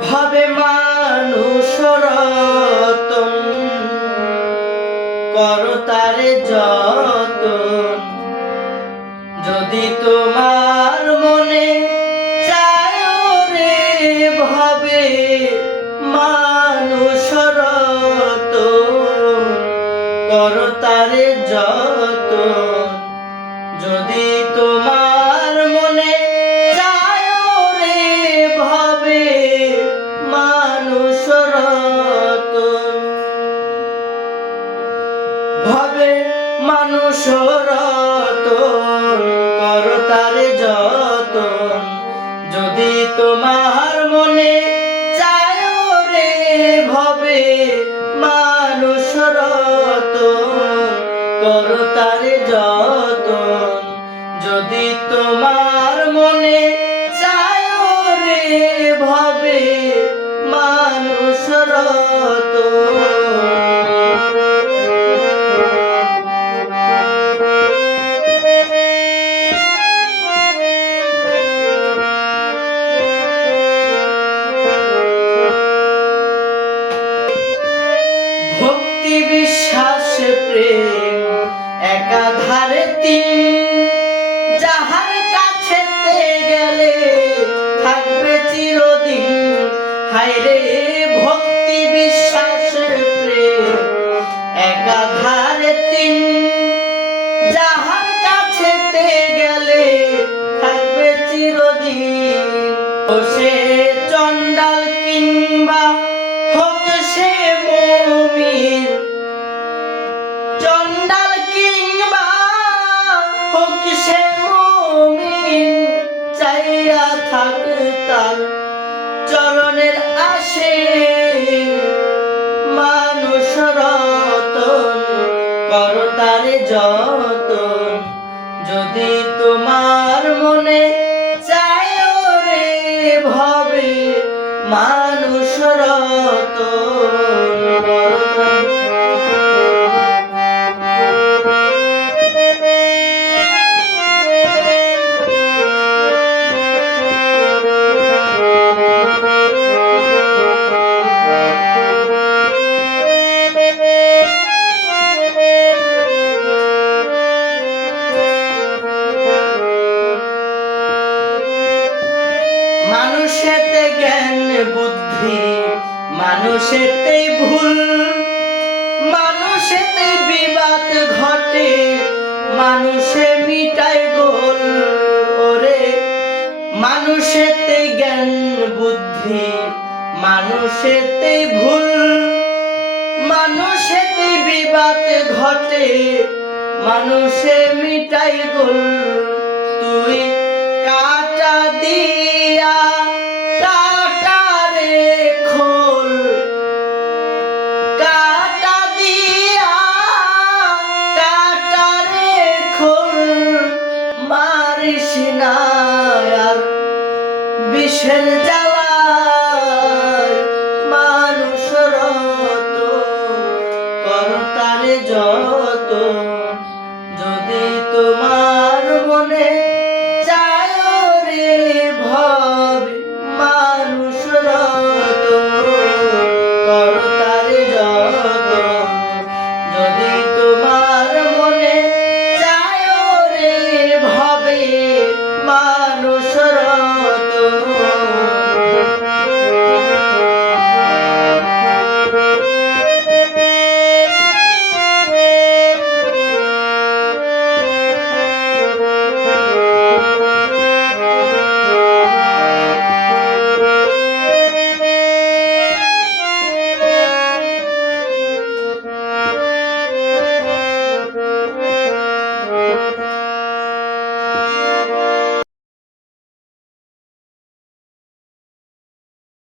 ভাবে মানুষ রতন, করো তারে যতন। যদি তোমার মনে চায় রে ভাবে মানুষ রতন, করো তারে যতন। যদি তোমার মনে চায় রে ভাবে মানুষ রতন, ভাবে মানুষ রতন, করো তারে যতন। যদি তোমার মনে চায় রে ভাবে মানুষ রতন, করো তারে যতন। যদি তোমার মনে চায় রে ভাবে মানুষ রতন। ভক্তি বিশ্বাস প্রেম একাধারে তিন, যাহার কাছেতে গেলে থাকবে চিরদিন। হায়রে ভক্তি বিশ্বাস প্রেম একাধারে তিন, যাহার কাছেতে গেলে থাকবে চিরদিন। ও সে চণ্ডাল কিংবা হোক সে মুমিন, চণ্ডাল কিংবা হোক সে মুমিন, চাইয়া থাক তার চরণের আসে মানুষ রতন, করো তারে যতন। যদি তোমার মনে চায় রে ভাবে মানুষ রতন। মানুষেতে জ্ঞান বুদ্ধি মানুষেতেই ভুল, মানুষেতে বিবাদ ঘটে মানুষে মিটায় গোল। ওরে মানুষেতে জ্ঞান বুদ্ধি মানুষেতেই ভুল, মানুষেতে বিবাদ ঘটে মানুষে মিটায় গোল। তুই কাটা দিয়া কাটারে খোল, কাটা দিয়া কাটারে খোল, মারিস না আর বিষের জ্বালায় মানুষ রতন, করো তারে যতন।